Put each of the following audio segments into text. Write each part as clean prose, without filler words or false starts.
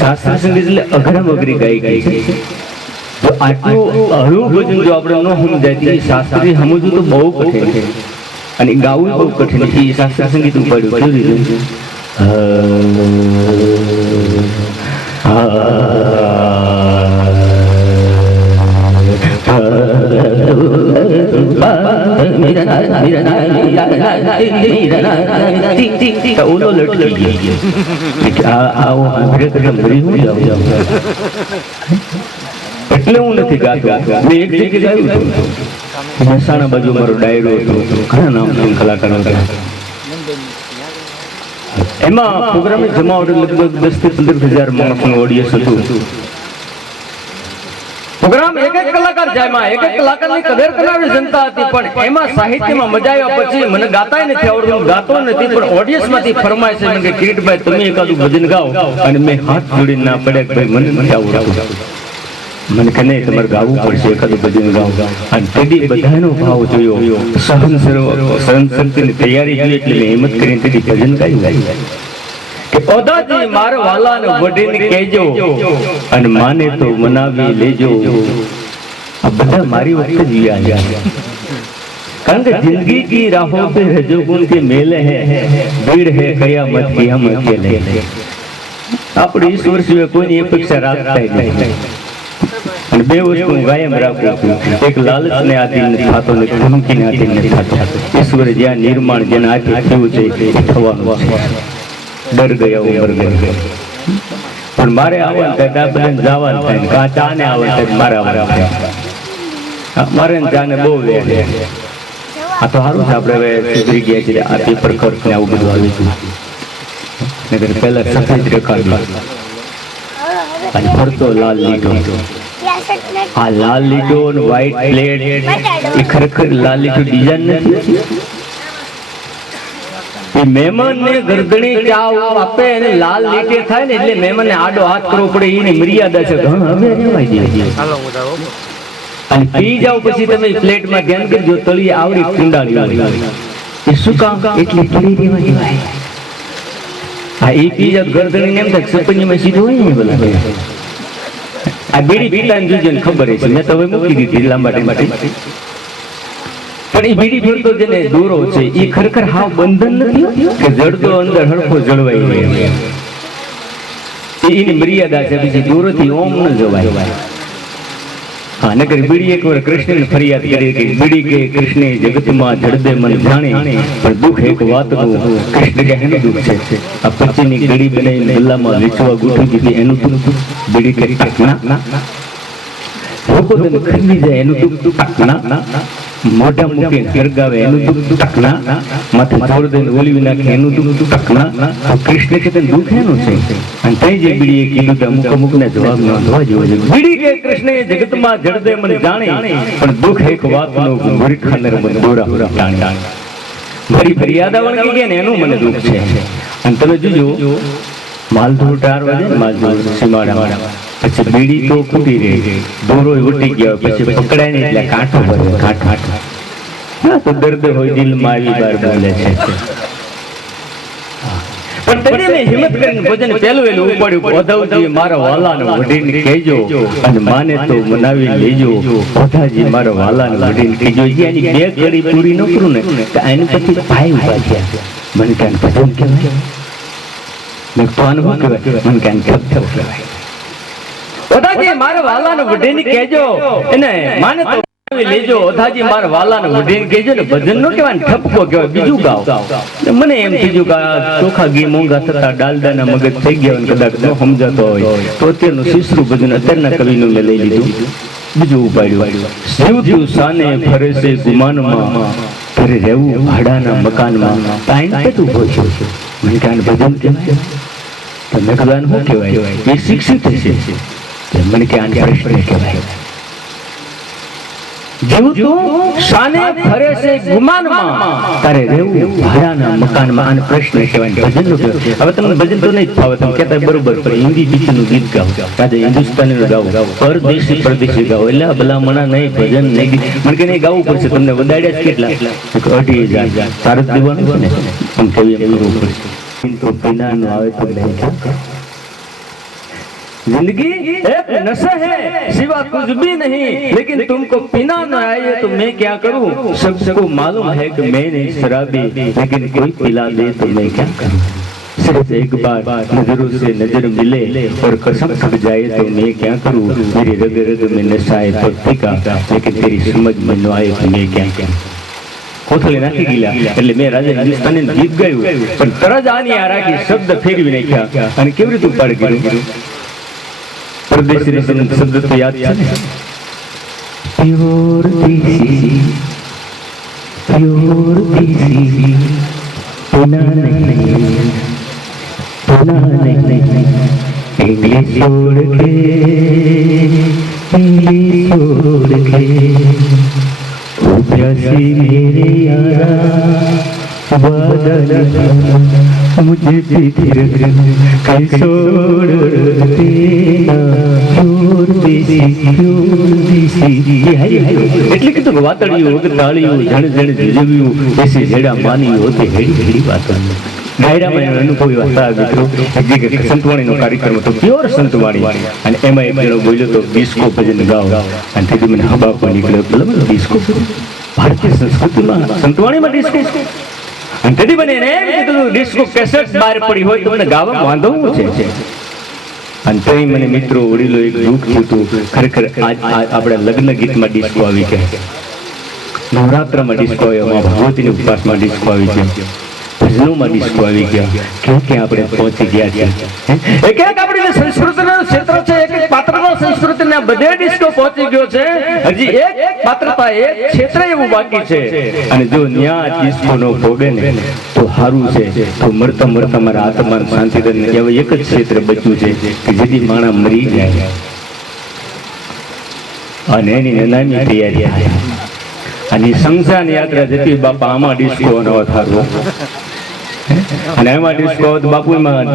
શાસ્ત્ર સંગીત એટલે અઘરમ અઘરી ગાઈ ગઈ છે. તો આટલું હળવું ભજન જો આપણે ન સમજાય તો શાસ્ત્રી સમજવું તો બહુ કઠિન છે અને ગાવું બહુ કઠિન છે. એ શાસ્ત્ર સંગીત ઉપાડ્યું કેવી રીતે ઓલો લટકી એટલે હું નથી ગાતો. મેં એક જગ્યાએ ગાયું હતું મહેસાણા બાજુ મારો ડાયરો હતો, ઘણા નામ કલાકારો હતા. એમાં પ્રોગ્રામે જમાવટ લગભગ 10 થી 15,000 માણસનું ઓડિયન્સ હતું. પ્રોગ્રામ એક કલાકાર જાય, એક કલાકારની કદર કરનારી જનતા હતી. પણ એમાં સાહિત્યમાં મજા આવ્યા પછી મને ગાતાય નથી આવડતું, ગાતો નથી, પણ ઓડિયન્સ માંથી ફરમાય છે મને કે કિરીટભાઈ તમે એકાદું ભજન ગાઓ. અને મેં હાથ જોડીને ના પડ્યા કે ભાઈ મને નથી આવડતું. મને કે નહીં તમારે ગાવું પડશે, એકાદું ભજન ગાઓ. અને તેદી બધાનો ભાવ જોયો, સહન શક્તિની તૈયારી જોઈ એટલે મેં હિંમત કરીને તેદી ભજન ગાયું કે ઓદાજી મારા વાલાને વઢીને કહેજો અને માને તો મનાવી લેજો. આ બધા મારી વખતે જીયા છે, કારણ કે જિંદગી की राहों पे रजोगुण के मेले हैं, भीड़ है कयामत की हम अकेले. આપણે ઈશ્વર સિવાય કોઈની અપેક્ષા રાખતા નથી. અને બે વસ્તુ કાયમ રાખું છું, એક લાલચ ને આધીન નથી થતો ને ધમકી ને આધીન નથી થતો. ઈશ્વરે જ્યાં નિર્માણ જેના હાથે થયું છે એ થવાનું છે. ડર ગયા ઉમર ગઈ, પણ મારે આવવાનું થાય દાબને જવાનું થાય, કા ચા ને આવવાનું થાય મારે આવવાનું થાય. મારે ચા ને બહુ લે. આ તો સારું છે આપણે હવે સુધરી ગયા છીએ. આ પેપર ખર્ચ ને આવું બધું આવી ગયું. નગર પહેલા સફેદ રેખા અને ફરતો લાલ લીટો. આ લાલ લીટો અને વ્હાઈટ પ્લેટ એ ખરેખર લાલ લીટો ડિઝાઇન નથી. મહેમાન ને ગરદણી ચા આપે અને લાલ લીટે થાય ને એટલે મહેમાન ને આડો હાથ કરવો પડે, એની મર્યાદા છે. અને પી જાવ પછી તમે પ્લેટમાં ધ્યાન કરજો, તળિયે આવડી કુંડાળી હોય. એ શું કામ? એટલે તળી દેવા દેવાય. હા, એ પી જાવ ગરદણી ને એમ થાય સપનીમાં સીધું હોય ને બોલા. આ બીડી પીતા જોજો ને ખબર છે. મેં તો હવે મૂકી દીધી લાંબા ટાઈમ માટે. પણ એ બીડી ફરતો જેને દોરો છે એ ખરેખર હાવ બંધન નથી કે જડતો અંદર હળખો જળવાઈ રહે. એની મર્યાદા છે. બીજી દોરોથી ઓમ ન જવાય. હા નકર બીડી એકવાર કૃષ્ણને ફરિયાદ કરી કે બીડી કે કૃષ્ણે જગતમાં જડદે મન જાણે પણ દુઃખ એક વાતનું કૃષ્ણ કે એનું દુઃખ છે આ પચીની ગળી બનાવીને ગલ્લામાં વેચવા ગોઠવી દીધી એનું દુઃખ બીડી કે ના લોકો તેને ખરીદી જાય એનું દુઃખ ના મોઢા મૂકીને ગરગાવે એનું દુઃખ ના માથે જોર દઈને ઓલીવી નાખે એનું દુઃખ ના કૃષ્ણ કે તેને દુઃખ એનું છે અને તઈ જે બીડીએ કીધું કે અમુક અમુકને જવાબ નોંધવા જેવો છે બીડી કે કૃષ્ણે જગતમાં જડદે મને જાણે પણ દુઃખ એક વાતનું ઘૂંઘરી ખાનર મને દોરા જાણે મારી ફરિયાદા વળગી ગયા ને એનું મને દુઃખ છે અને તમે જોજો માલધોર ટાર વાગે માલધોર સીમાડા પછી બીડી તો ખૂટી રહી દોરો ઉટી ગયો પછી પકડાય ને એટલે કાંઠો ભરે કાંઠો તો દર્દ હોય દિલમાં આવી બાર બોલે છે પણ તેને મેં હિંમત કરીને ભજન પહેલું ઉપાડ્યું ઓધાવજી મારા વાલાને વઢીને કહેજો અને માને તો મનાવી લેજો ઓધાજી મારા વાલાને વઢીને કહેજો એની બે કડી પૂરી ન કરું ને તો એની પછી ભાઈ ઉભા થયા મને ક્યાં ભજન કહેવાય મેં તો અનુભવ કહેવાય મને ક્યાં કહેવાય ઓધાજી મારા વાલાને વઢીને કહેજો એને માને તો લેજો ઓધાજી મારા વાલાને વઢીને કહેજો ને ભજન નો કહેવાય ઠપકો કહેવાય બીજું ગાવ મને એમ થયું કે ચોખા ઘી મોંઘા થતા ડાલડાના મગજ થઈ ગયા કદાચ ન સમજાતો હોય તો અત્યારનું શીશરું ભજન અત્યારના કવિનું મેં લઈ લીધું બીજું ઉપાડ્યું શિવતું સાને ફરે છે ગુમાનમાં ઘરે રહેવું ભાડાના મકાનમાં તાઈન પેતું પહોંચ્યો મને કાન ભજન કહેવાય તમે કદાચ શું કહેવાય એ શિક્ષિત છે મને કે આને પ્રશ્ન કહેવાય જીવતું શાને ફરે છે ગુમાનમાં તારે રહેવું ભાડાના મકાનમાં આને પ્રશ્ન કહેવાય ભજનનો કહેવાય હવે તમને ભજન તો નહીં ફાવે તમે કહેતા બરોબર પણ હિન્દી બીચનું ગીત ગાઓ આજે હિન્દુસ્તાનીનું ગાઓ પરદેશી ગાઓ એટલે ભલામણા નહીં ભજન નહીં મને કે નહીં ગાવું પડશે તમને વધાર્યા જ કેટલા 2,000 તારે જ દેવાનું છે ને આમ કેવી એમ કરવું પડશે તો પીનાનું આવે તો નહીં जिंदगी एक नशा है सिवा कुछ भी नहीं लेकिन तुमको पीना न आए तो मैं क्या करूं सबको मालूम है कि मैं नहीं शराबी लेकिन कोई पिला दे तो मैं क्या करूं सिर्फ एक बार नजरों से नजर मिले और कसम खा जाए तो मैं क्या करूं मेरी रग रग में नशा है भक्ति का लेकिन तेरी समझ में न आए तो मैं क्या करूं કોથળી નાખી ગયેલા એટલે મેં રાજા હિન્દુસ્તાની ગીત ગાયું પણ તરત આની આ રાખી શબ્દ ફેરવી નાખ્યા અને કેવી રીતે ઉપાડ ગયું પરદેશી શબ્દ તો યાદ છે ને પ્યોર દેશી પુના નહીં इंग्लिश छोड़ के प्यासी मेरे यारा बादल मुझे पीछे कहीं छोड़ એટલે કે તો વાતળિયું વગર તાળિયું જણ જણ જીવ્યું એસી જેડા માની હોતે હેડી હેડી વાતો ડાયરામાં અનુભવી વાતા મિત્રો એક સંતવાણીનો કાર્યક્રમ હતો પ્યોર સંતવાણી અને એમાં એક જણો બોલ્યો તો ડિસ્કો ભજન ગાઓ અને તેથી મને હબાપા નીકળ્યો બોલો ડિસ્કો ભારતીય સંસ્કૃતિમાં સંતવાણીમાં ડિસ્કો અને તેથી મને એને એમ કીધું ડિસ્કો કેસેટ બહાર પડી હોય તો મને ગાવામાં વાંધો છે અને તઈ મને મિત્રો વડીલો એક દુઃખ થયું ખરેખર આપણા લગ્ન ગીતમાં ડિસ્કો આવી ગયા નવરાત્રમાં ડિસ્કો આવ્યો ભગવતીની ઉપવાસમાં ડિસ્કો આવી ગયા ભજનોમાં ડિસ્કો આવી ગયા ક્યાં આપણે પહોંચી ગયા છે એક એક આપણી સંસ્કૃતિનો ક્ષેત્ર છે એક એક પાત્રના સંસ્કૃતિના બધે ડિસ્કો પહોંચી ગયો છે હજી એક પાત્રતા એક ક્ષેત્ર એવું બાકી છે અને જો ન્યા ડિસ્કો નો ભોગે ને તો સારું છે તો મળતા મળતા મારા આત્માને શાંતિ દે હવે એક જ ક્ષેત્ર બચ્યું છે કે જેથી માણસ મરી જાય અને એની નનામી તૈયારી થાય અને સંસારની યાત્રા જતી બાપા આમાં ડિસ્કો નો થારો અને એમાં ડિસ્કો બાપુ એમાં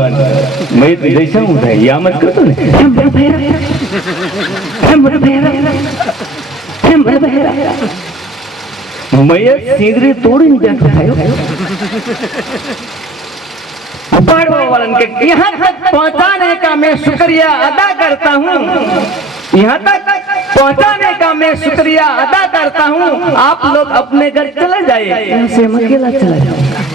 મેં જઈશ હું થાય આમ જ કરતો ને મેં સિંદરી તોડીને બેઠો થયો उपाड़ने वालन के यहाँ तक पहुँचाने का मैं शुक्रिया अदा करता हूँ यहाँ तक पहुँचाने का मैं शुक्रिया अदा करता हूँ आप लोग अपने घर चले जाइए यहाँ से मैं अकेला चला जाऊंगा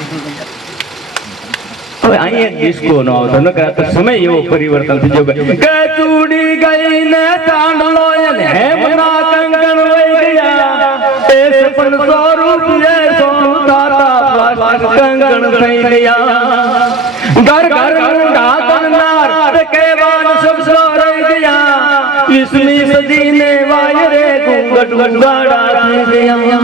હવે અહીંયા ડિસ્કો નો આવતો નકર આ તો સમય એવો પરિવર્તન થઈ ગયો કે ચૂડી ગઈ ને ચાંદલો ને હેમના કંગણ વઈ ગયા એ સપન સ્વરૂપ એ સોનું તાતા પ્લાસ્ટિક કંગણ થઈ ગયા ઘર ઘર મુંડા કરનાર કેવાન સબ સો રહી ગયા 20મી સદી ને વાય રે ઘૂંઘટ ગુંગાડા થઈ ગયા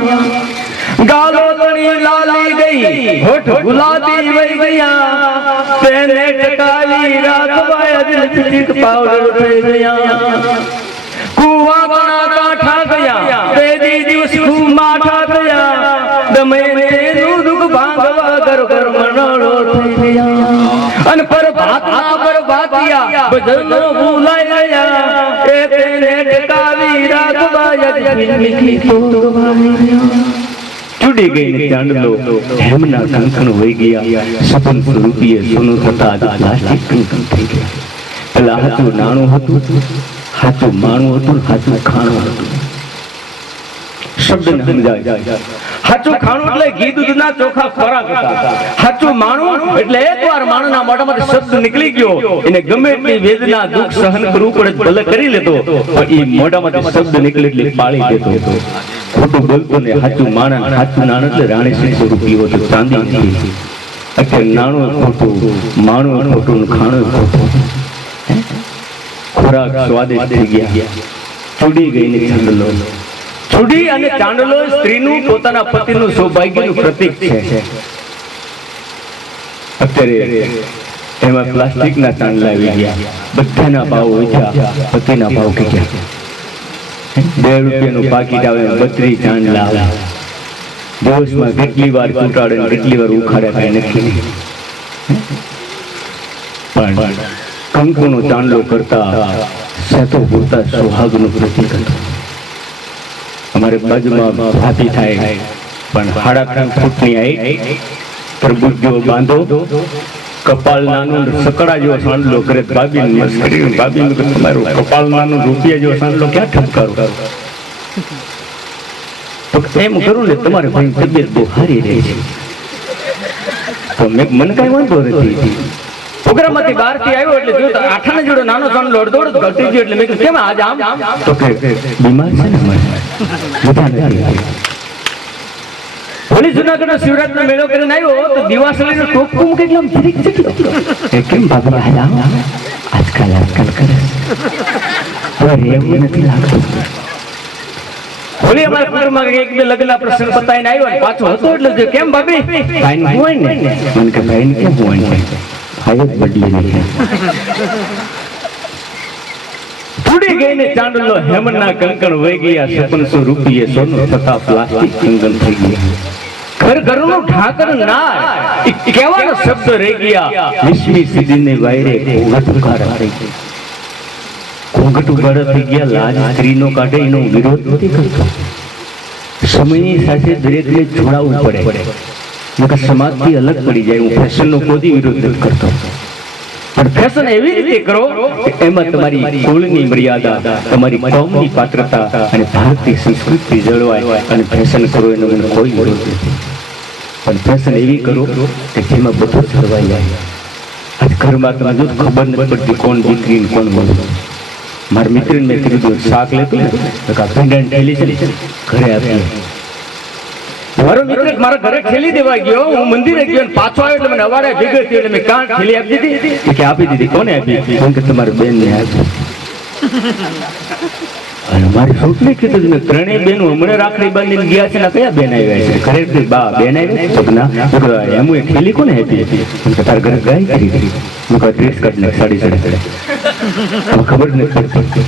ગાલો તણી લાલી ગઈ હોઠ ગુલાબી વઈ ગયા તેને ટકાવી રાખવાય લિપસ્ટિક પાવડર થઈ ગયા કુવા બના કાઠા ગયા તેદી દિવસ ખૂબ માઠા થયા દમે તેનું દુખ ભાંગવા ઘર ઘર મનડો થઈ ગયા અન પર ભાતિયા ભજનો ભૂલાઈ ગયા એ તેને ટકાવી રાખવાય લિપસ્ટિક તોડવાય ચૂડી ગઈ ને ચાંદલો હેમના કંકણ વહી ગયા સપન સ્વરૂપીએ સોનું થતા પ્લાસ્ટિક કંકણ થઈ ગયા પેલા હાચું નાણું હતું હાચું માણું હતું હાચું ખાણું હતું શબ્દ ને સમજાય હાચું ખાણું એટલે ઘી દૂધના ચોખા ખોરાક હતા હાચું માણું એટલે એકવાર માણસના મોઢામાંથી શબ્દ નીકળી ગયો એને ગમે એટલી વેદના દુઃખ સહન કરવું પડે ભલે કરી લેતો પણ એ મોઢામાંથી શબ્દ નીકળે એટલે પાળી દેતો ખોટું બોલતો ને હાચું માણસ હાચું નાણું એટલે રાણી સિંહ રૂપિયો હતો ચાંદી નથી અત્યારે નાણું ખોટું માણું ખોટું ખાણું ખોટું ખોરાક સ્વાદિષ્ટ થઈ ગયા ચૂડી ગઈ ને ચાંદલો ચૂડી અને ચાંદલો સ્ત્રીનું પોતાના પતિનું સૌભાગ્યનું પ્રતીક છે અત્યારે એમાં પ્લાસ્ટિકના ચાંદલા આવી ગયા બધાના ભાવ ઓછા પતિના ભાવ ગયા 2 રૂપિયાનું પાકીટ આવે 32 ચાંદલા આવે દિવસમાં કેટલી વાર ચૂંટાડે કેટલી વાર ઉખાડે કઈ નક્કી પણ કંકુનો ચાંદલો કરતા સેતો પૂરતા સુહાગનું પ્રતીક હતું અમારે બાજુમાં ભાભી થાય પણ 3.5 ફૂટની આવી તરબૂચ જેવો બાંધો કપાળ નાનું સકડા જેવો સાંડલો કરે ભાભી મસ્કરી ભાભી તમારું કપાળ નાનું રૂપિયા જેવો સાંડલો ક્યાં ઠપકારો તો એમ કરું ને તમારે ભાઈ તબિયત બહુ સારી રહે છે તો મને કઈ વાંધો નથી પ્રોગ્રામમાંથી બહારથી આવ્યો એટલે જો આઠાને જોડો નાનો સાંડલો અડધો ઘટી ગયો એટલે મેં કીધું કેમ આજ આમ તો કે બીમાર છે ને બધા નથી હોળી જુનાગઢ શિવરાત્રિનો મેળો કરીને આવ્યો તો દિવાસળીનો ટોપકું કેટલો ધીરીક જેટલો એ કેમ બાબા હાલા આજકાલ કરે હવે એવું નથી લાગતું હોળી અમારા કુટુંબમાં એક બે લગ્નના પ્રસંગ પતાઈને આવ્યો ને પાછો હતો એટલે કેમ ભાભી ભાઈ હોય ને મને કે ભાઈ કેમ હોય ને ભાઈ બદલી નથી ચૂડી ગઈ ને ચાંદલો હેમના કંકણ વહી ગયા 700 રૂપિયે સોનું થતા પ્લાસ્ટિક કંકણ થઈ ગયા ઘર ઘરનું ઠાકર ના કેવાનો શબ્દ રહી ગયા 20મી સદીને વાયરે ઘોંઘટ ઉગાડા થઈ ગયા ઘોંઘટ ઉગાડા થઈ ગયા લાજ સ્ત્રીનો કાઢે એનો વિરોધ નથી કરતો સમયની સાથે દરેકને જોડાવવું પડે નકર સમાજથી અલગ પડી જાય હું ફેશનનો કોઈ વિરોધ નથી કરતો પણ ફેશન એવી રીતે કરો કે એમાં તમારી કુળની મર્યાદા તમારી કોમની પાત્રતા અને ભારતીય સંસ્કૃતિ જળવાય અને ફેશન કરો એનો મને કોઈ વિરોધ નથી પણ ફેશન એવી કરો કે જેમાં બધું જળવાઈ જાય આજ ઘરમાં તમે જો ખબર નથી પડતી કોણ દીકરી ને કોણ વહુ મારા મિત્રને મેં કીધું શાક લેતું ને તો કા ભીંડાની થેલી છે ઘરે આપી મારો મિત્ર મારા ઘરે થેલી દેવા ગયો હું મંદિરે ગયો અને પાછો આવ્યો એટલે મને અવાડે ભેગો થયો એટલે મેં કાં થેલી આપી દીધી કે આપી દીધી કોને આપી કેમ કે તમારી બેન ને આપી અને મારી છોકરી કીધું ને ત્રણેય બેનો હમણાં રાખડી બાંધીને ગયા છે ને કયા બેન આવ્યા છે ઘરે કીધું બા બેન આવી તો ના એમ એ થેલી કોને આપી તારા ઘરે ગાય કરી હતી હું કહું ડ્રેસ કાઢ ને સાડી ચડે ખબર નથી પડતી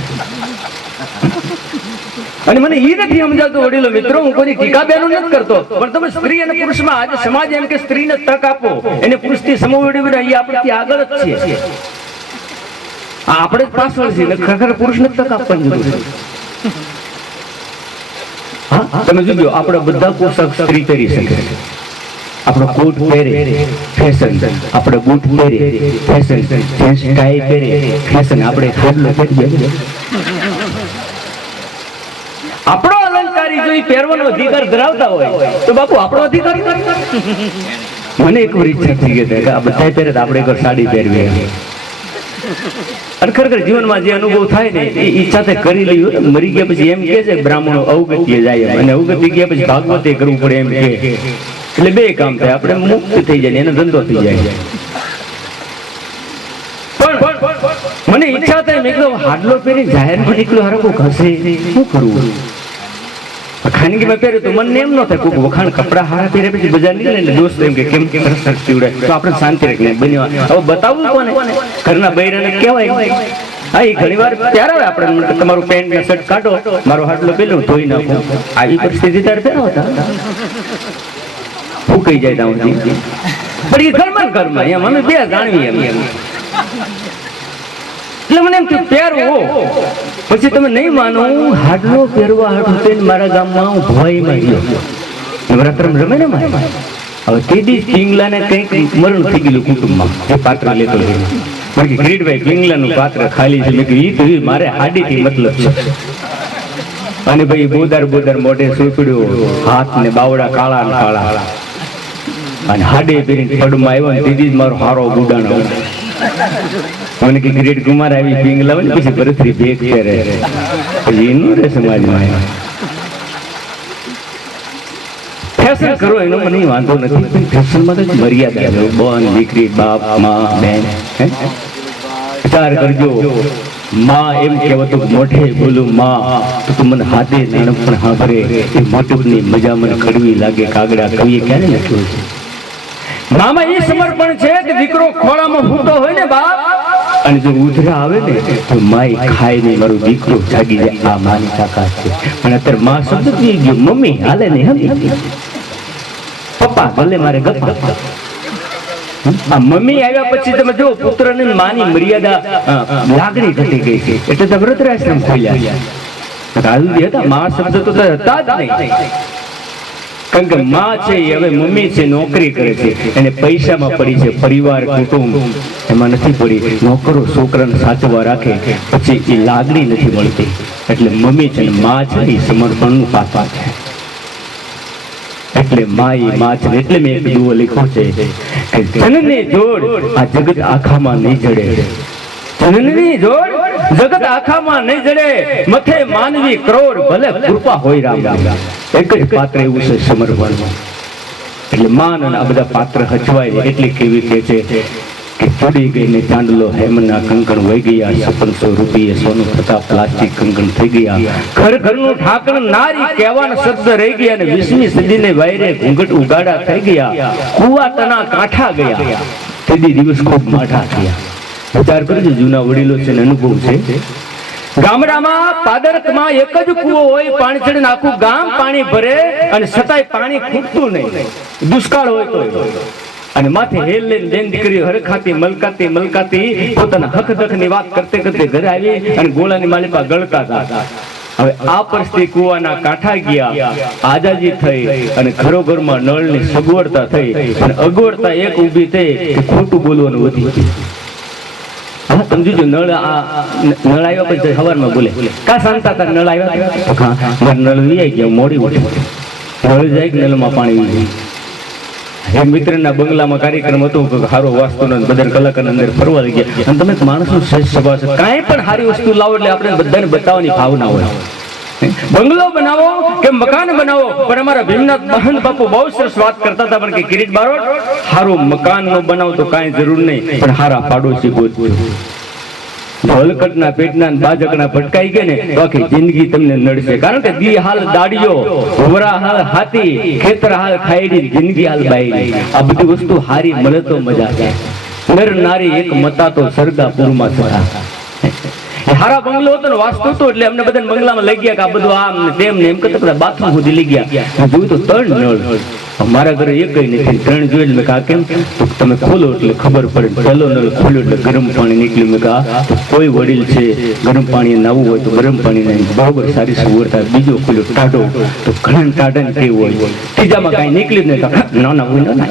અને મને એ નથી સમજાતું વડીલો મિત્રો હું કોઈ ટીકા બેનું નથી કરતો પણ તમે સ્ત્રી અને પુરુષમાં આજે સમાજ એમ કે સ્ત્રીને તક આપો એને પુરુષથી સમવડી એ આપણથી આગળ જ છે આપણે જ પાછળ છીએ ખરેખર પુરુષને તક આપવાની જરૂર છે હા તમે જોજો આપણે બધા પોશાક સ્ત્રી પહેરી શકે આપણો કોટ પહેરે ફેશન આપણે બૂટ પહેરે ફેશન જીન્સ ટાઈ પહેરે ફેશન આપણે ખોડલો પહેરીએ આપણો અલંકારી જો પહેરવાનો અધિકાર ધરાવતા હોય તો બાપુ આપણો અધિકાર મને એક વાર ઈચ્છા થઈ ગઈ કે આ બધા પહેરે તો આપણે એક વાર સાડી પહેરવી અને ખરેખર જીવનમાં જે અનુભવ થાય ને એ ઈચ્છા તે કરી લઈ મરી ગયા પછી એમ કે છે બ્રાહ્મણો અવગતિએ જાય અને અવગતિ ગયા પછી ભાગવતે કરવું પડે એમ કે એટલે બે કામ થાય આપણે મુક્ત થઈ જાય એનો ધંધો થઈ જાય પણ મને ઈચ્છા થાય મેં કીધું હાડલો પહેરી જાહેરમાં નીકળ્યો હારો કોઈ ઘસે શું કરવું ખાનગીમાં પહેર્યું તો મને એમ ન થાય કોઈ વખાણ કપડા હારા પહેરે પછી બજાર નીકળે એટલે દોસ્ત એમ કે કેમ સરસ સીવડે તો આપણે શાંતિ રાખીને બન્યો હવે બતાવવું કોને ઘરના બૈરાને કહેવાય હા એ ઘણી વાર ત્યારે આવે આપણે તમારું પેન્ટ ને શર્ટ કાઢો મારો હાડલો પહેર્યો ધોઈ નાખો આવી પરિસ્થિતિ ત્યારે પહેરાવતા ફૂંકાઈ જાય ત્યાં સુધી પણ એ ઘરમાં એમ અમે બે જાણવી એમ એટલે મને એમ કે પહેરવો પછી તમે નહીં માનો હાડલો પહેરવા હાડું મારા ગામમાં હું ભવાઈમાં ગયો નવરાત્ર રમે ને મારે હવે તેદી પિંગલાને કંઈક મરણ થઈ ગયેલું કુટુંબમાં એ પાત્ર લેતો મને કે કિરીટભાઈ પિંગલાનું પાત્ર ખાલી છે મેં કીધું ઈ તો મારે હાડીથી મતલબ છે અને ભાઈ બોદાર મોઢે સુપડ્યો હાથ ને બાવડા કાળા ને કાળા અને હાડે પહેરીને પડમાં આવ્યો ને તેદી જ મારો હારો ગુડાણો મને કે કિરીટ કુમાર આવી પિંગલા હોય ને પછી ભરતરી ભેગ કરે પછી એનું રે સમાજમાં ફેશન કરો એનો મને વાંધો નથી ફેશનમાં તો મર્યાદા છે બોન દીકરી બાપ માં બેન વિચાર કરજો માં એમ કહેવાતું મોઢે બોલું માં તો તું મને હાથે નાનપણ સાંભળે એ મોટુકની મજા મને કડવી લાગે કાગડા કવિએ ક્યારે લખ્યું છે મામા એ સમર્પણ છે કે દીકરો ખોળામાં ફૂટો હોય ને બાપ અને જો ઉધરા આવે ને તો માય ખાય ને મારો દીકરો જાગી જાય આ માની તાકાત છે અને અત્યારે માં શબ્દ થઈ ગયો મમ્મી હાલે ને હમ પપ્પા ભલે મારે ગપ્પા આ મમ્મી આવ્યા પછી તમે જો પુત્રને માની મર્યાદા લાગણી ઘટી ગઈ છે એટલે તો વ્રતરાશ્રમ ખોલ્યા હાલદી હતા માં શબ્દ તો હતા જ નહીં કારણ કે માં છે એ હવે મમ્મી છે નોકરી કરે છે એને પૈસામાં પડી છે પરિવાર કુટુંબ એમાં નથી પડી નોકરો છોકરાને સાચવા રાખે પછી એ લાગણી નથી મળતી એટલે મમ્મી છે ને માં છે એ સમર્પણનું પાપા છે એટલે માં છે એટલે મેં એક દુઓ લખ્યો છે કે જનની જોડ આ જગત આખામાં નહીં જડે જનની જોડ જગત આખામાં નહીં જડે મથે માનવી કરોડ ભલે કૃપા હોય રામ રામ એક જ પાત્ર એવું છે સમર્પણમાં એટલે માન અને આ બધા પાત્ર હચવાય એટલે કેવી કે છે કે ચડી ગઈને ચાંદલો હેમના કંકણ વહી ગયા 5600 રૂપિયે સોનું થતા પ્લાસ્ટિક કંકણ થઈ ગયા ઘરનું ઠાકણ નારી કહેવાના શબ્દ રહી ગયા અને 20મી સદીને વાયરે ઘૂંઘટ ઉગાડા થઈ ગયા કુવા તના કાંઠા ગયા તેદી દિવસ ખૂબ માઠા થયા વિચાર કરજો જૂના વડીલો છે ને અનુભવ છે ગામડામાં પાદરકમાં એક જ કૂવો હોય પાણી ચડીને આખું ગામ પાણી ભરે અને છતાંય પાણી ખૂટતું નહીં દુષ્કાળ હોય તો અને માથે હેલ લઈને બેન દીકરી હરખાતી મલકાતી પોતાના હક દખ ની વાત કરતે ઘરે આવી અને ગોળાની માલિપા ગળતા હતા હવે આ પરિસ્થિતિ કૂવાના કાંઠા ગયા આજાજી થઈ અને ઘરોઘરમાં નળની સગવડતા થઈ અને અગવડતા એક ઊભી થઈ કે ખોટું બોલવાનું વધી ગયું હા સમજી જો નળ આવ્યા પછી સવારમાં બોલે કા શાંતા તાર નળ આવ્યા નળ વી ગયા મોડી ઉઠી નળ જાય નળમાં પાણી વી એક મિત્રના બંગલામાં કાર્યક્રમ હતો સારો વાસ્તુનો બધા કલાકાર અંદર ફરવા લઈ ગયા અને તમે માણસો સજ સભા છે કાંઈ પણ સારી વસ્તુ લાવો એટલે આપણે બધાને બતાવવાની ભાવના હોય બંગલો બનાવો કે મકાન બનાવો પણ અમારા ભીમનાથ મહંત બાપુ બહુ સરસ વાત કરતા હતા પણ કે કિરીટ બારોટ સારું મકાન નો બનાવો તો કાંઈ જરૂર નહીં પણ સારા પાડોશી ગોતજો ઢોલકટના પેટના બાજકના ભટકાઈ ગયા ને તો આખી જિંદગી તમને નડશે કારણ કે દી હાલ દાડિયો વરા હાલ હાથી ખેતર હાલ ખાઈડી જિંદગી હાલ બાઈ આ બધી વસ્તુ હારી મળે તો મજા છે નર નારી એક મતા તો સરદાપુરમાં થતા હારા બંગલો હતો ને વાસ્તુ હતો એટલે અમને બધા બંગલામાં લઈ ગયા કે આ બધું આમ ને તેમ ને એમ કરતા બધા બાથરૂમ સુધી લઈ ગયા જોયું તો 3 નળ મારા ઘરે એક નથી 3 જોઈ મેં કહા કેમ તમે ખોલો એટલે ખબર પડે પહેલો નળ ખોલ્યો એટલે ગરમ પાણી નીકળ્યું મેં કહા કોઈ વડીલ છે ગરમ પાણી નાવું હોય તો ગરમ પાણી નહીં બરાબર સારી સગવડતા બીજો ખોલ્યો ટાઢો તો ઘણા ટાઢા ને કેવું હોય ત્રીજામાં કાંઈ નીકળ્યું નહીં ના હોય ના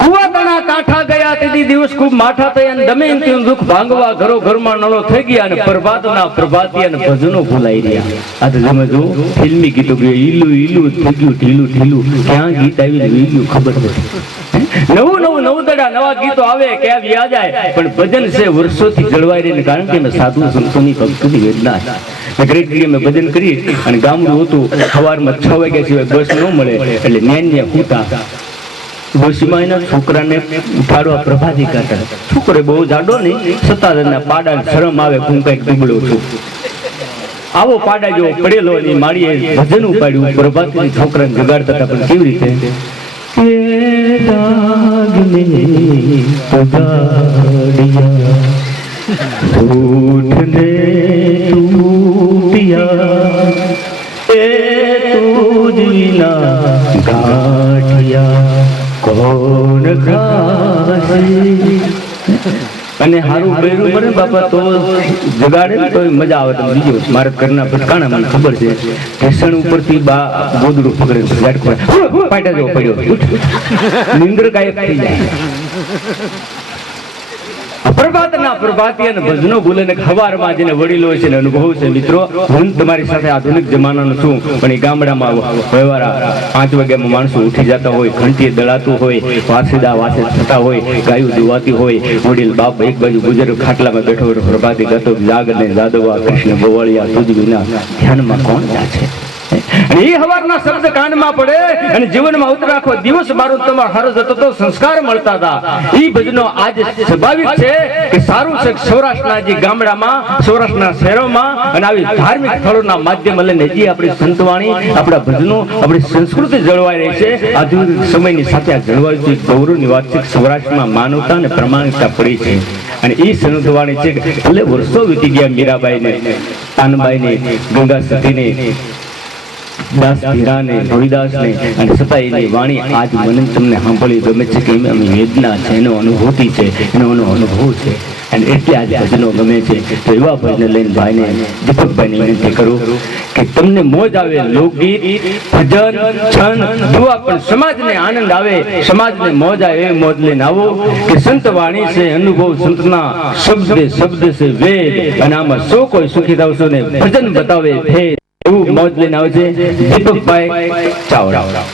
કુવા તણા ના કાંઠા ગયા તેથી દિવસ ખૂબ માઠા થયા અને દમયંતીનું દુઃખ ભાંગવા ઘરો ઘરમાં નળો થઈ ગયા અને પ્રભાતના પ્રભાતી અને ભજનો ભૂલાઈ રહ્યા. આ તો તમે જો ફિલ્મી ગીતો કે ઈલું ઈલું થઈ ગયું ઢીલું ઢીલું ક્યાં ગીત આવી ઈલું ખબર નથી. નવું દડા નવા ગીતો આવે કે આવી આ જાય પણ ભજન છે વર્ષોથી જળવાઈ રહીને કારણ કે મેં સાધુ સંતોની ભક્તિની વેદના છે. ઘડી મેં ભજન કરી અને ગામડું હતું સવારમાં 6 વાગ્યા સિવાય બસ ન મળે એટલે ન્યા કૂતા ડોશીમાં એના છોકરાને ઉઠાડવા પ્રભાતી કરતા. છોકરો બહુ જાડો નહીં સત્તાધારના પાડા શરમ આવે હું કઈક દુબળો છું. આવો પાડા જેવો પડેલો અને માળીએ ભજન ઉપાડ્યું પ્રભાતી છોકરાને જગાડતા હતા પણ કેવી રીતે અને હારું બેરું બને બાપા તો જગાડે ને તો મજા આવે. તમે બીજો મારા ઘરના ભટકાણા મને ખબર છે ઢેસણ ઉપરથી ગોદડું પકડે પાટા જેવો પડ્યો નિંદ્ર ગાયબ થઈ જાય. પ્રભાતના પ્રભાતી અને ભજનો ભૂલે ને ખવારમાં જેને વડીલો છે ને અનુભવ છે. મિત્રો હું તમારી સાથે આધુનિક જમાનાનો છું પણ એ ગામડામાં વ્યવહાર 5 વાગ્યામાં માણસો ઉઠી જતા હોય, ઘંટીએ દળાતું હોય, વાસીદા વાસે થતા હોય, ગાયું દુવાતી હોય, વડીલ બાપ એક બાજુ ગુજર ખાટલામાં બેઠો પ્રભાતી ગાતો જાગને જાદવા કૃષ્ણ ગોવાળિયા તુજ વિના ધ્યાનમાં કોણ જાય છે. અને એ હવારના શબ્દ કાનમાં પડે અને જીવનમાં ઉતર આખો દિવસ મારું તમારો હર જતો તો સંસ્કાર મળતા હતા. એ ભજનો આજે સ્વાભાવિક છે કે સારું છે સૌરાષ્ટ્રના જે ગામડામાં સૌરાષ્ટ્રના શહેરોમાં અને આવી ધાર્મિક સ્થળોના માધ્યમ લઈને જે આપણી સંતવાણી આપણા ભજનો આપણી સંસ્કૃતિ જળવાઈ રહી છે. આધુનિક સમયની સાથે આ જળવાઈ છે ગૌરવની વાત છે. સૌરાષ્ટ્રમાં માનવતા અને પ્રમાણિકતા પડી છે અને એ સંતવાણી છે કે ભલે વર્ષો વીતી ગયા મીરાબાઈને, તાનબાઈને, ગંગા સતીને, દાસ ધીરાને, રોહિદાસને અને છતાં વાણી આજ મને તમને સાંભળી ગમે છે કે એમ વેદના છે, એનો અનુભૂતિ છે, એનો અનુભવ છે અને એટલે આજે ભજનો ગમે છે. તો એવા ભજન લઈને ભાઈને દીપકભાઈને વિનંતી કરું કે તમને મોજ આવે લોકગીત, ભજન, છંદ, દુઆ પણ સમાજને આનંદ આવે, સમાજને મોજ આવે એ મોજ લઈને આવો કે સંત વાણી છે અનુભવ સંતના શબ્દ છે વેદ અને આમાં સૌ કોઈ સુખી થશો ને ભજન બતાવે ભેદ એવું મોજ લઈને આવે છે દીપકભાઈ ચાવડા.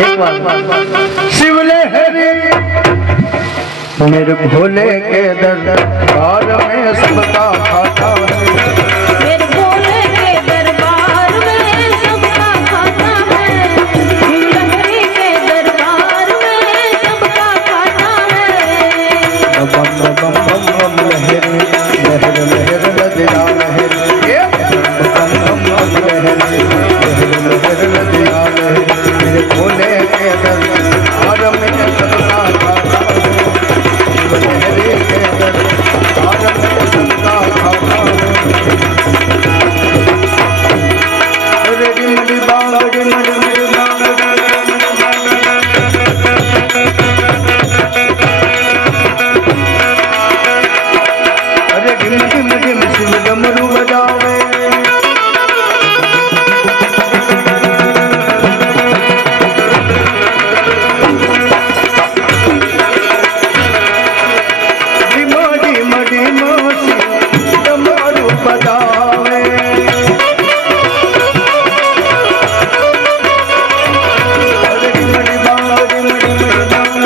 एक बार शिव लहरी मेरे भोले के दरबार में सबका खाता है। मेरे भोले के दरबार में सबका खाता है। शिव लहरी के दरबार में सबका खाता है। बम बम बम बम लहरी लहर लहर नदिया लहरी बम बम बम लहरी लहर लहर नदिया लहरी मेरे भोले के दरबार में सबका खाता है। शिव लहरी के दरबार में सबका खाता है। अरे डिमडी बांग डिमडी बांग अरे डिम डिम डिम शिव डमरू बजावे डिम डिम डिम शिव डमरू बजावे अरे डिमडी बांग डिमडी बांग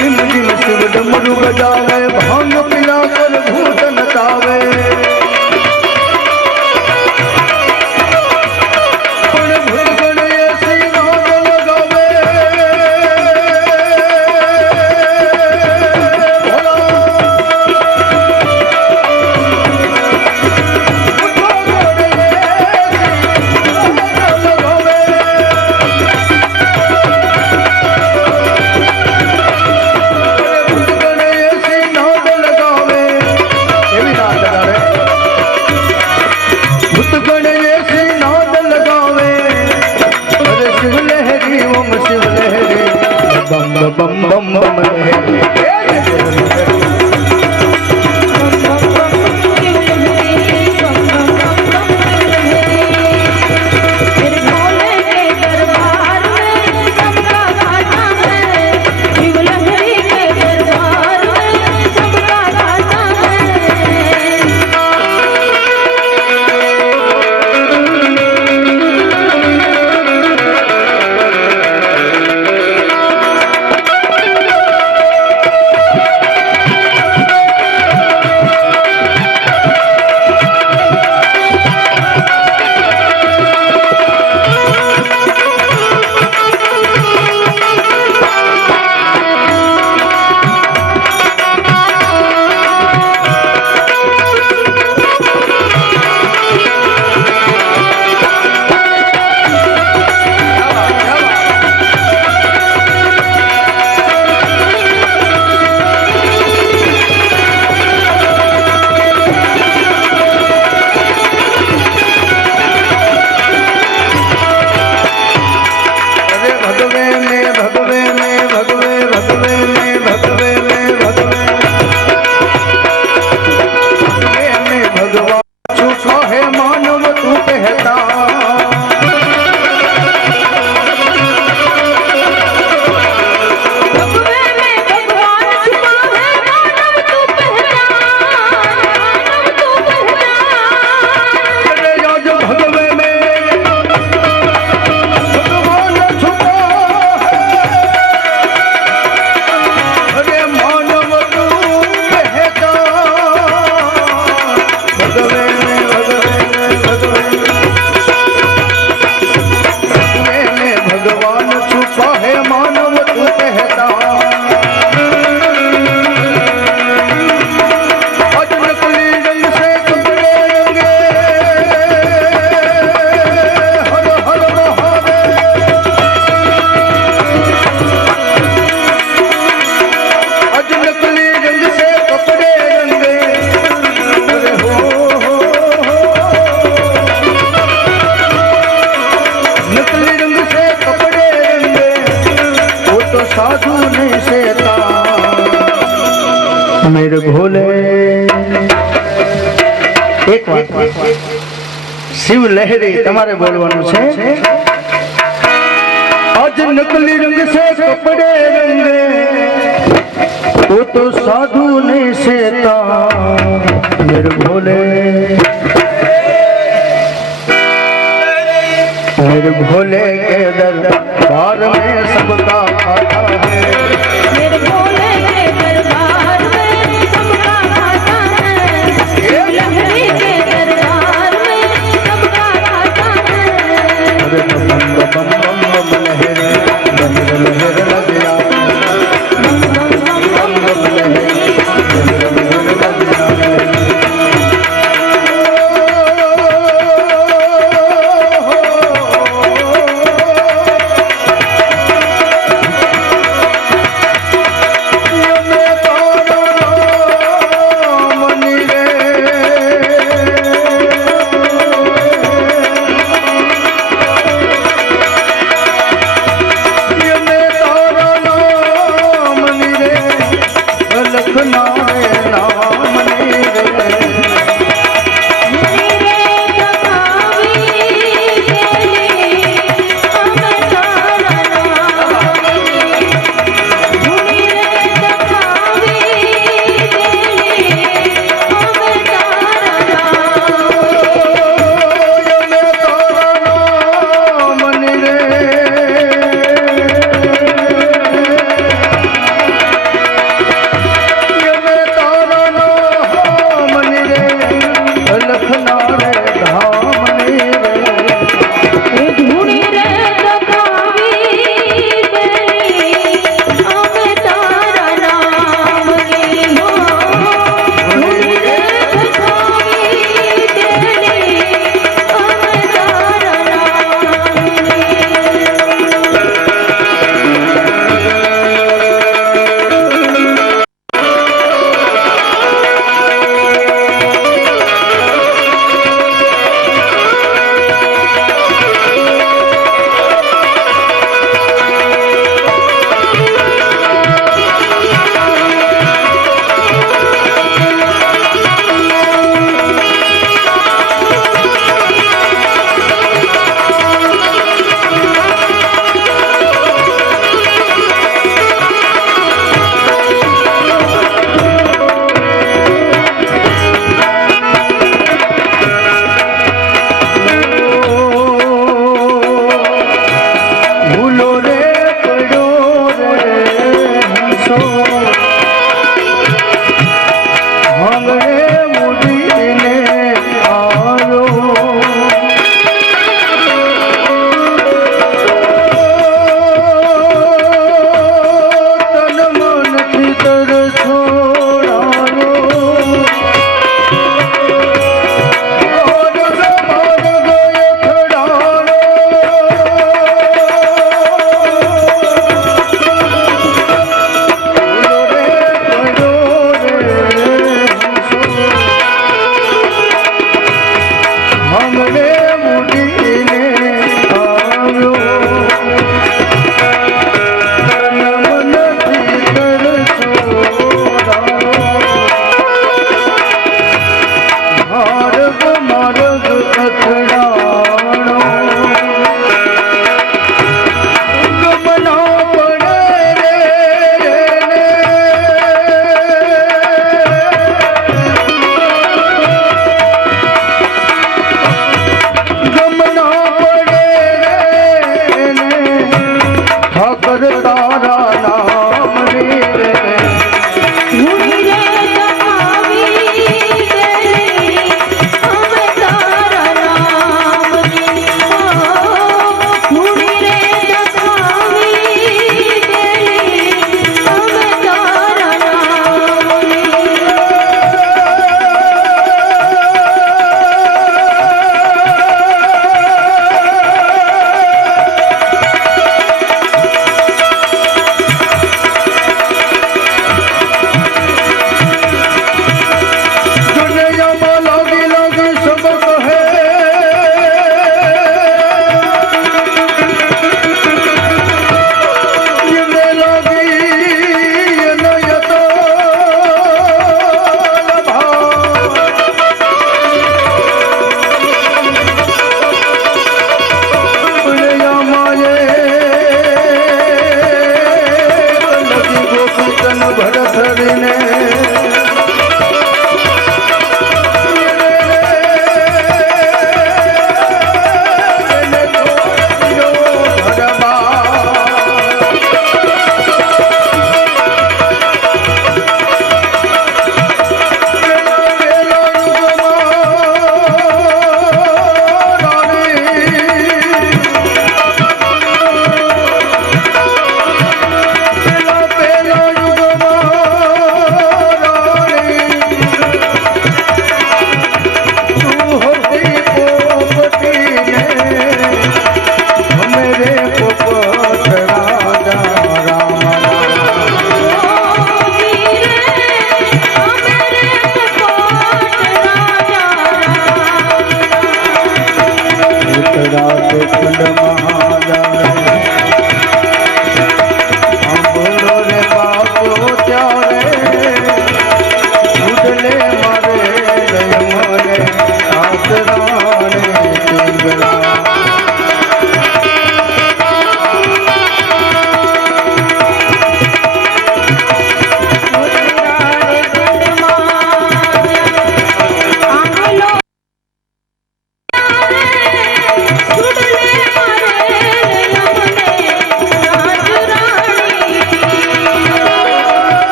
डिम डिम शिव डमरू बजावे भांग पिलाकर भूत नचावे पण भूगण ऐसी नाद लगावे भोला भूगण ऐसी नाद लगावे भूगण ऐसी नाद लगावे एवी नाद लगावे भूतगण ऐसी नाद लगावे अरे शिव लहरी ओम शिव लहरी बम बम बम बम लहरी मेरे भोले के दरबार में सबका खाता है। शिव लहरी के दरबार में सबका खाता है। अरे भगवे में भगवे में भगवे भगवे में भगवे में भगवे में भगवान छूछो है मानव तू कहता भगवे में भगवान छुपा है मानव तू पहचान। मानव तू पहचान। अरे आज भगवे में भगवान छुपा है अरे मानव तू कहता भगवे में भगवे में भगवे भगवे में भगवान छुपा है मानव तू कहता आज नकली रंग से कपड़े रंगे हर हर महादेव आज नकली रंग से कपड़े रंगे अरे हो नकली रंग से कपड़े रंगे वो तो साधु नहीं सेता मेरे भोले एक बात शिव लहरी તમારે બોલવાનું છે आज नकली रंग से कपड़े रंगे वो तो साधु नहीं सेता मेरे भोले मेरे भोले के दरबार में सबका खाता है मेरे भोले के दरबार में सबका खाता है लहरी के दरबार में सबका खाता है अरे बम बम बम बम बम लहर लहर लहर लगिया बम बम बम बम बम लहरी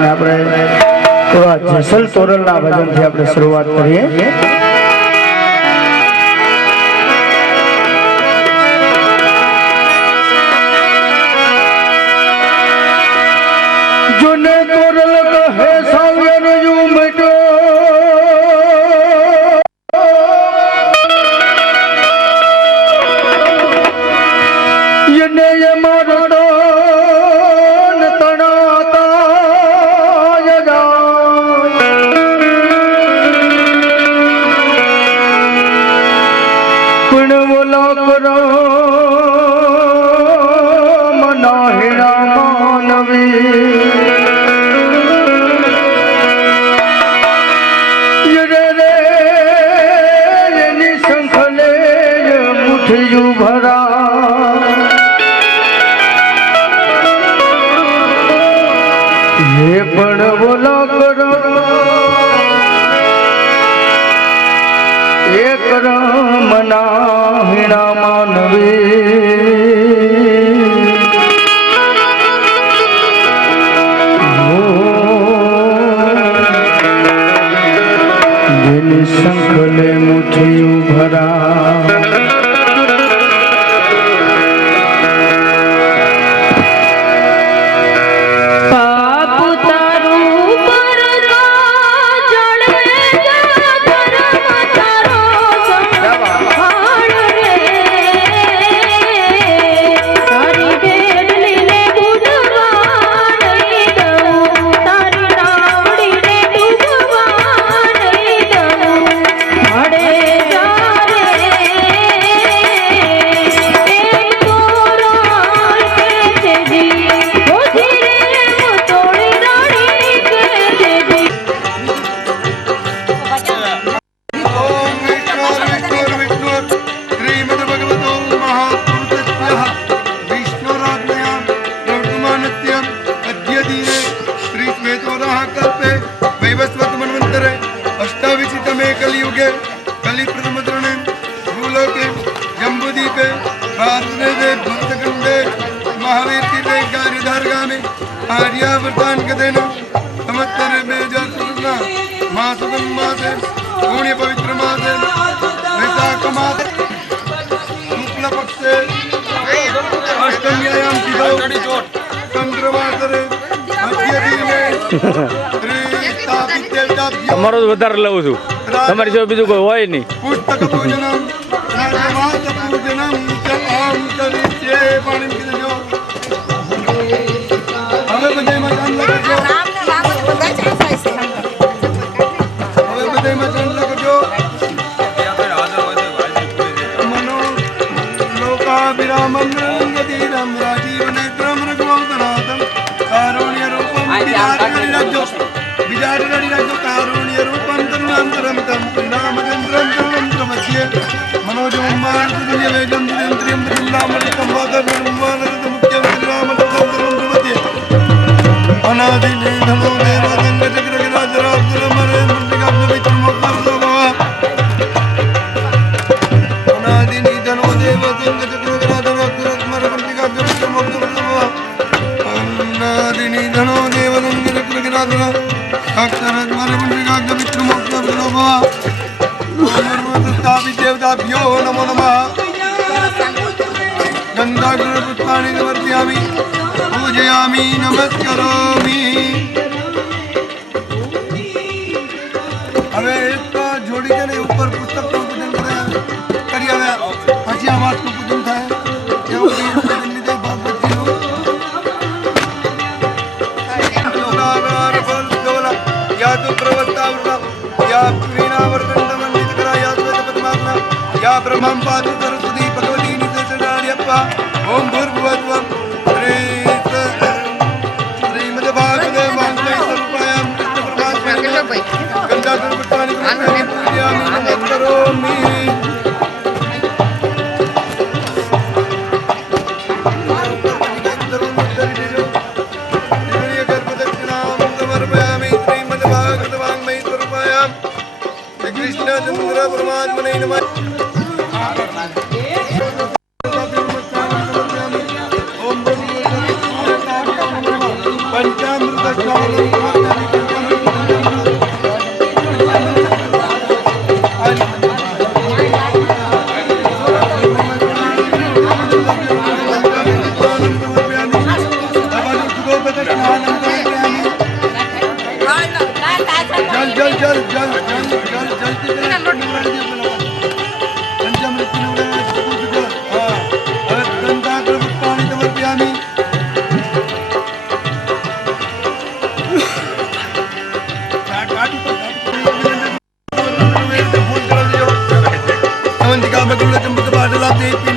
રાખીને આપણે થોડા જેસલ તોરલના ભજનથી આપણે શરૂઆત કરીએ. જોને તોરલ કહે સાવયર યુ મટો યને ય મારો પણ બોલા કરો એક રામના હીણા માનવી જેની શંખલે મુઠ્ઠી ભરા आर्यावर्तान कदेन संवत्सरे 2017 मासुगं मासे पुण्य पवित्र मासे वैशाख मासे शुक्ल पक्षे अष्टम्यायां तिथौ चंद्रवासरे मध्य दिने श्री स्थापित देवताभ्यो તમારો જ વધારે લઉં છું તમારી જો બીજું કોઈ હોય નહીં पुस्तक पूजनम राजवास पूजनम च आम करिष्ये पाणिं किदयो देवताभ्यो नमो नमः गंगाग्रपुष्पाणि निवर्तयामि पूजयामि नमस्करोमि હવે એક જોડી કે ઉપર પુસ્તકનું પૂજન કરી આવ્યા પછી આ વાતનું પૂજન થાય એવું નિદય ભાગવતજીનું યોગાગાર ફલ ગોલા યા તો પ્રવત્તાવૃતા યા પ્રીણાવર્તન કરા યા સ્વેત પદ્માસના યા બ્રહ્મં પાતુ સરસ્વતી ભગવતી નિદેશનાર્યપ્પા ઓમ ભૂર્ભુવસ્વં શ્રીમદ્ભાગવતે વાંગમય સ્વરૂપાયામ કૃષ્ણ પરમાત્મને ગંગાધરપુષ્પાણિ પૂજયામિ નમસ્કરોમિ कृष्ण परमात्मने नमः ओम पंचामृत स्नानं समर्पयामि जल जल जल जल जल जल जल पंचामृत पुष्पाणि समर्पयामि अवंतिका बकुल चंपक पाटला देपिन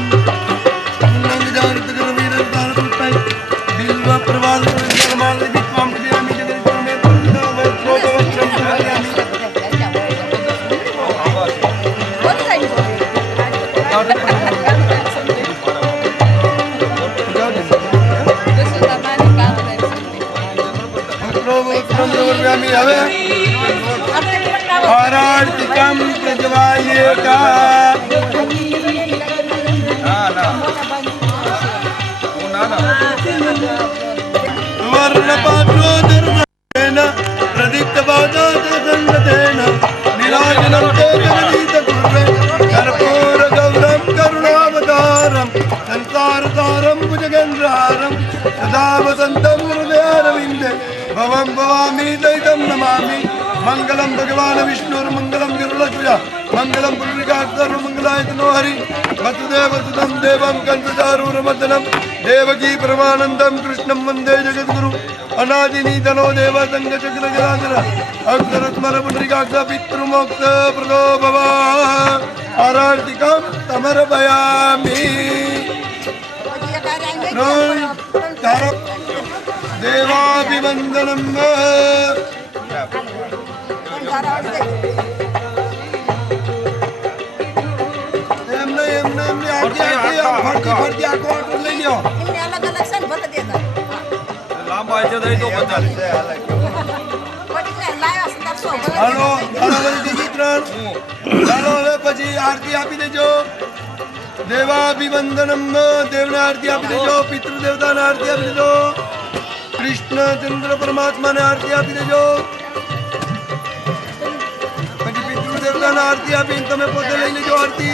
नंग जानत वीर दान पुष्पै बिल्व प्रवाल जलमाल विद्वाम क्रियामि जगत में पुण्यव श्लोकवच्छं प्रहर्यामि प्रवर्यामि हवे आरार्तिकं प्रज्वाल्येका वर्णपात्रोदर्शनेन प्रदीप्तवादादसंगतेन नीलाजलं ते जगदीतकुर्वे कर्पूरगौरं करुणावतारं संसारसारं भुजगेन्द्रहारं सदा वसन्तं हृदयारविन्दे भवं भवामि दैतं नमामि मंगलम भगवान विष्णुर्मंगलम गरुड़ध्वज मंगलम पुंडरीकाक्षर्वमंगलायतनो हरि वसुदेव सुतं देवं कंसचारूरमर्दनं देवकी परमानन्दं कृष्णं वन्दे जगद्गुरु अनादिनीतनो देव संगचक्रजलाधर अक्षरस्मर पुंडरीकाक्ष पितृमोक्ष प्रदो भव आरार्तिकं समर्पयामि देवाभिवन्दनं फर्जी आको ऑर्डर ले लियो अलग अलग सन भर देता लांब आयचे दई तो बदल लाया सुंदर सो हेलो हेलो दिजित्रण हेलो હવે પછી આરતી આપી દેજો દેવાભિવંદનમ દેવને આરતી આપી દેજો પિતૃદેવતાને આરતી આપી દેજો કૃષ્ણ ચંદ્ર પરમાત્માને આરતી આપી દેજો પછી પિતૃદેવતાને આરતી આપીને તમે પોતે લઈ લેજો આરતી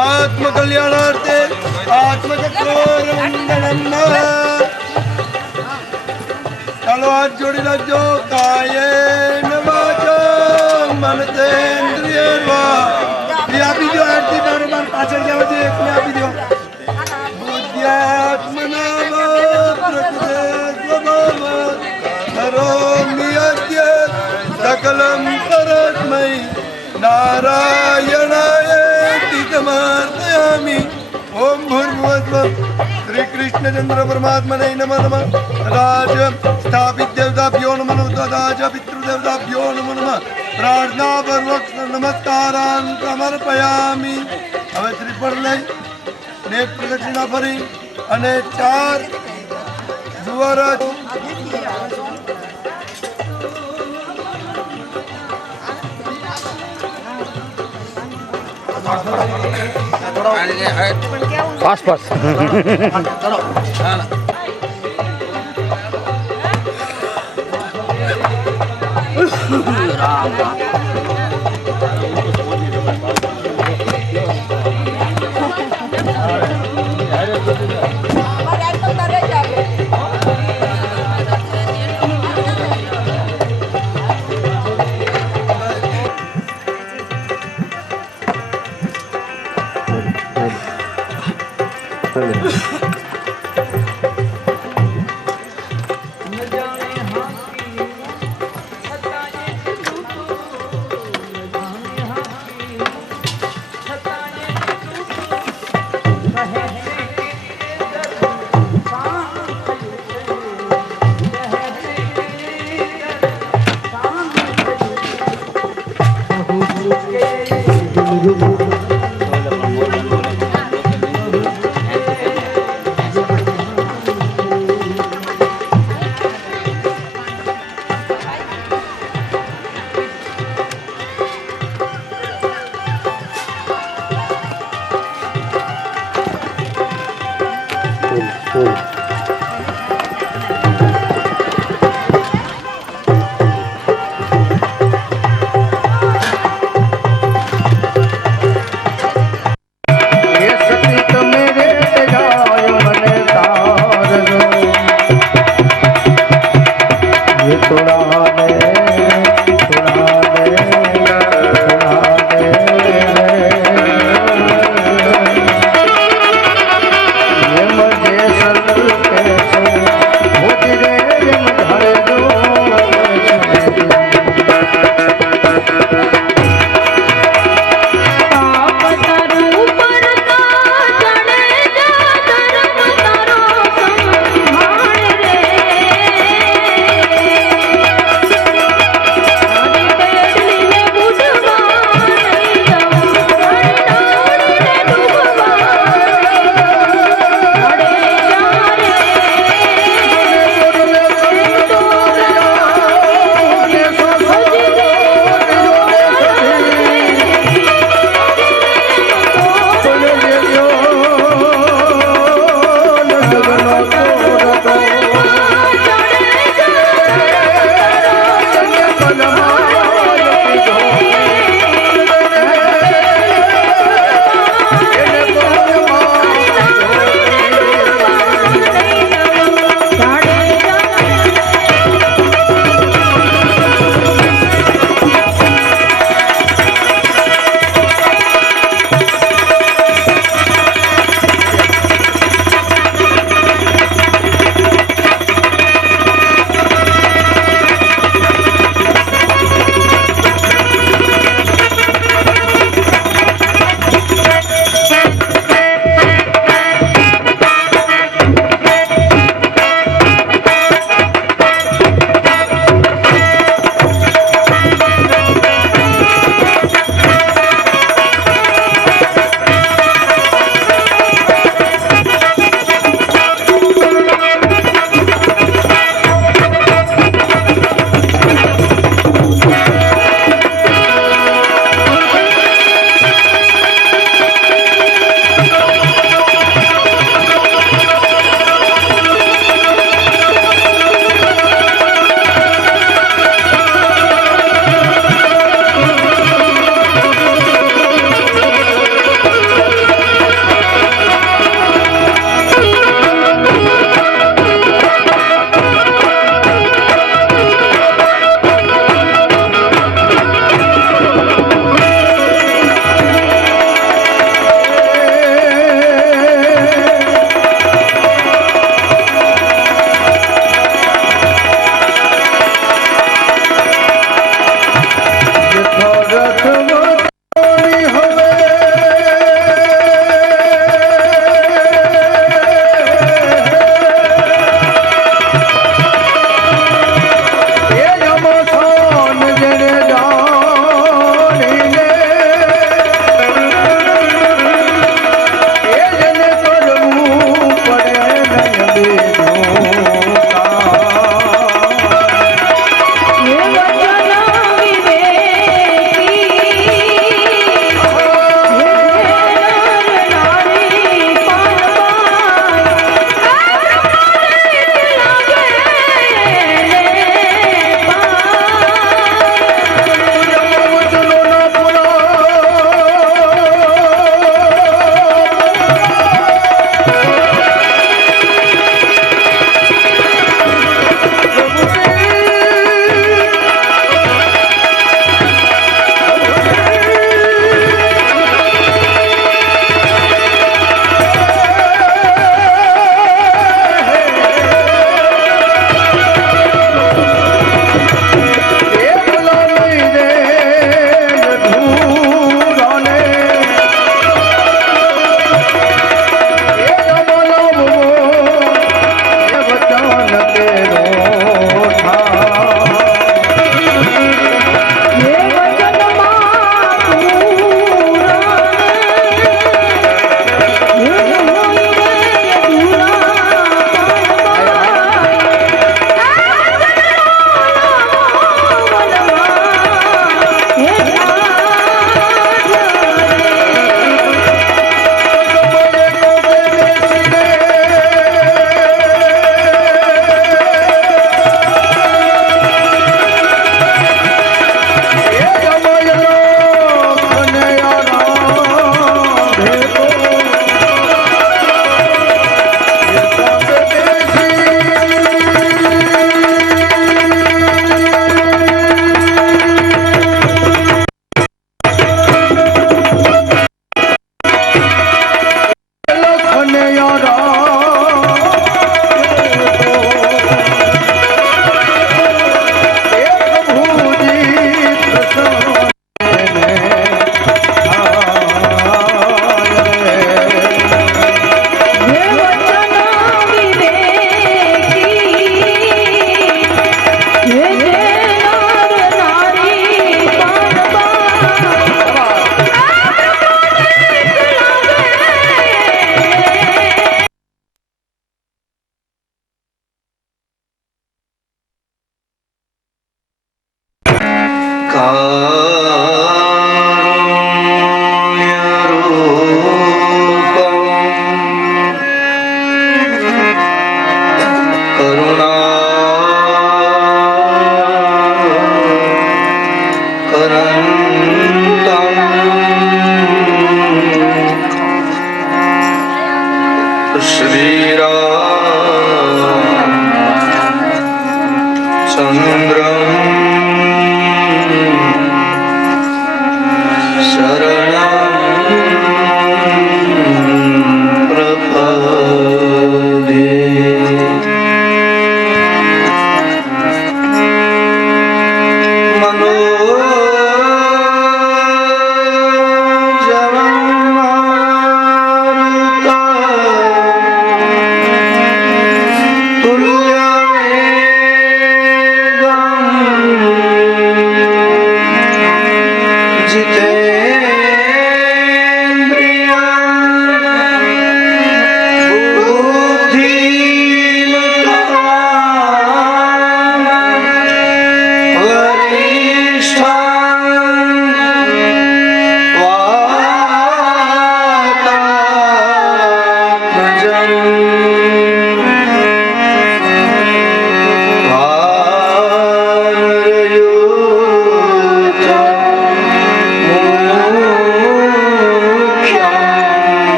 आत्मकल्याणार्थे आत्मचक्रोरमण्डलम् चलो हाथ जोड़ी रखो कायेन वाचा मनसेन्द्रियर्वा ये आपी जो आरती बार-बार पाछળ जाओ जे एक में आपी दो बुद्ध्यात्मना वा प्रकृते स्वभाव करोमि अद्य सकलं परस्मै नारायणायेति समर्पयामि ओम भूर्भुवस्वः श्री कृष्ण चंद्र परमात्मने नमः नमः राज स्थापित देवताभ्यो नमः तदाच पितृदेवताभ्यो नमः नमः प्रार्थना पूर्वक नमस्कारान् समर्पयामि હવે શ્રીફળ લઈ ને પ્રદક્ષિણા ફરી અને 4 જુવાર पास पास ये सतीत मेरे जाय मने ता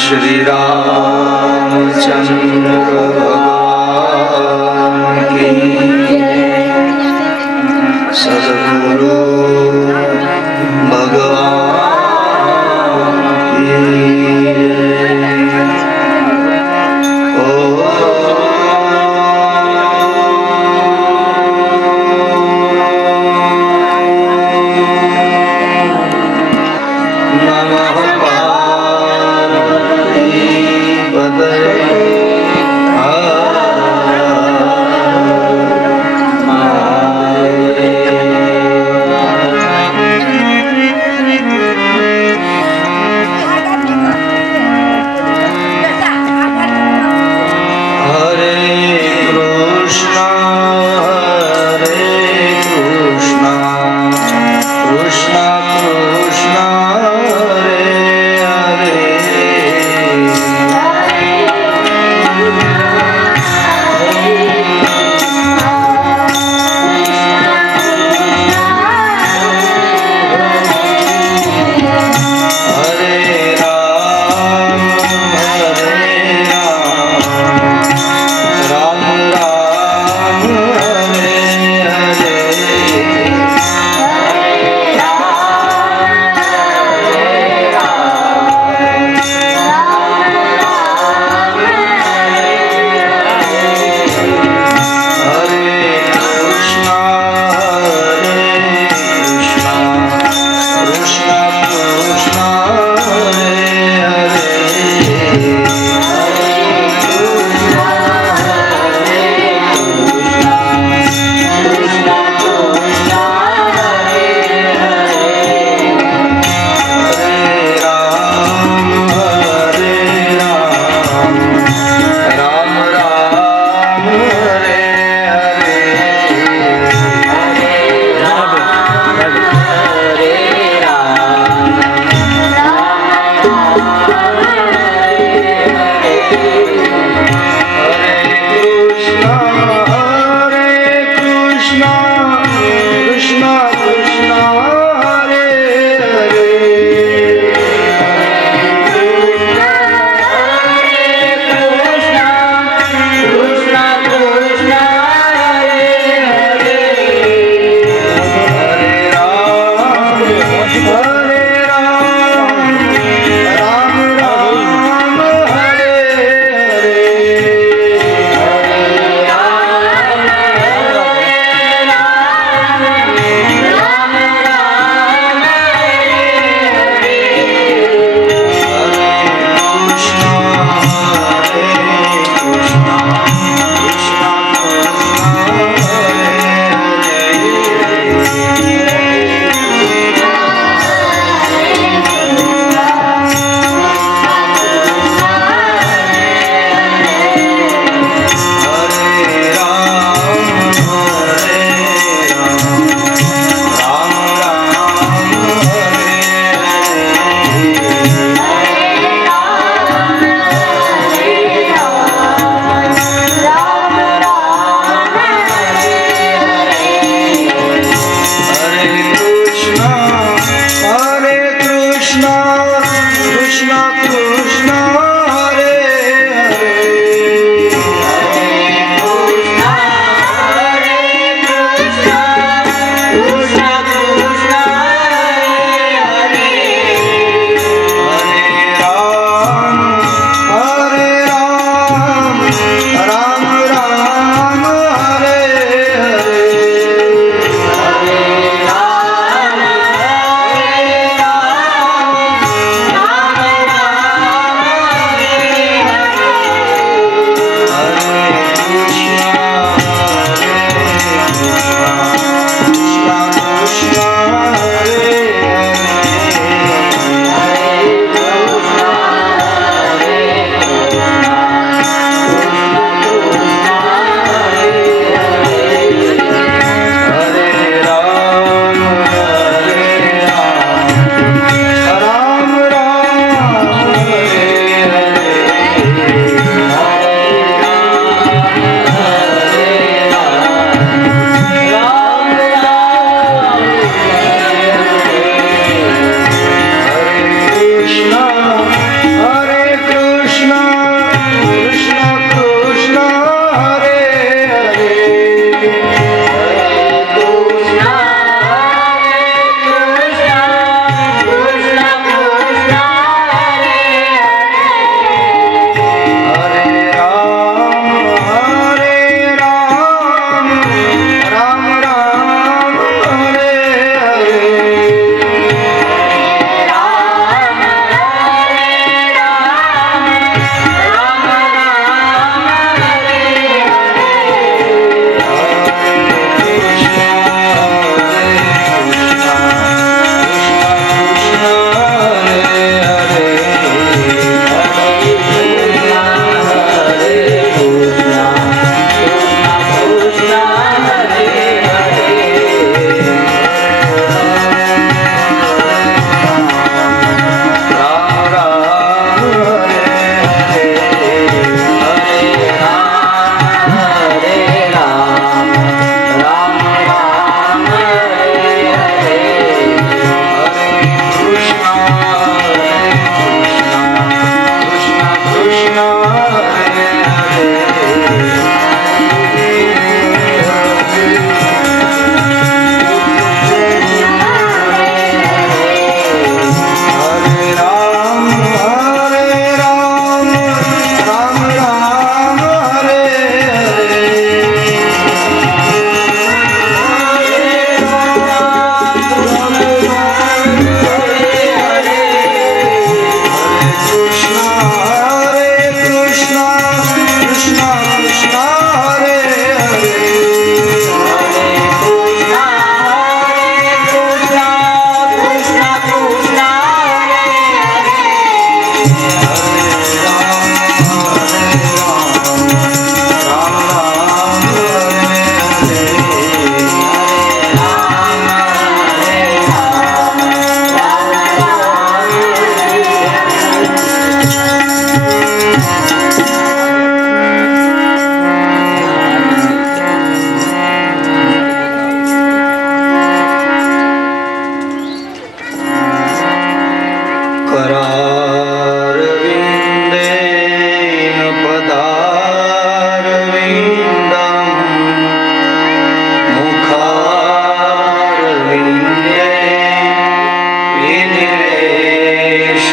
श्री रामचंद्र भगवान की सद्गुरु भगवान की नमः पार्वती पतये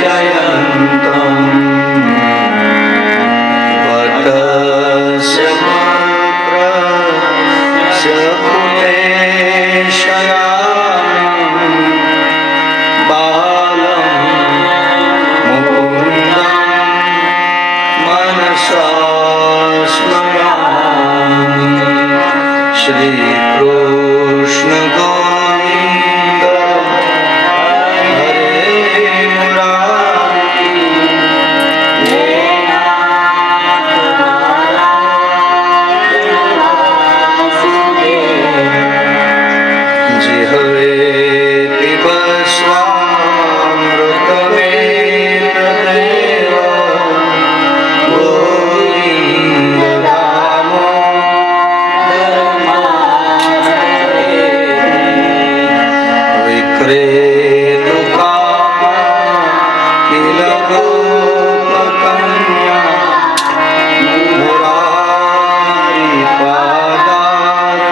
शयन्तम् वटस्य पुटे शयानं बालं मुकुन्दं मनसा स्मरामि श्रीकृष्ण गोविन्द हरे मुरारी जिह्वे पिबस्वामृतमेतदेव गोविन्द विक्रेतुकामा किल गोपकन्या मुरारिपादार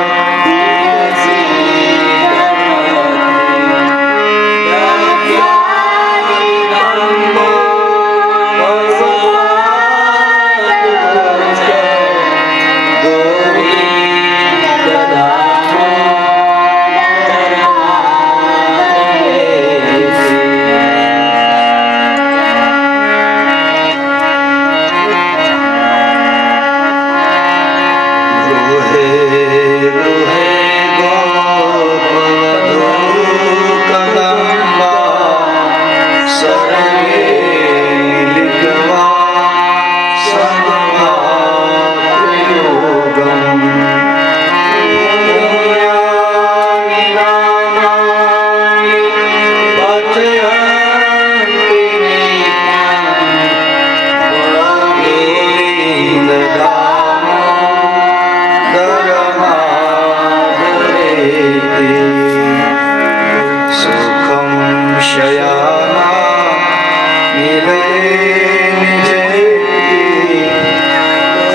गृहे गृहे गोपवधूकदम्बा सर्वे मिलित्वा समभागयोगम् पुण्यानि नामानि पठयन्ति नित्यं गोविन्ददामोदरमादरेति सुखं शयाना निरे निजेति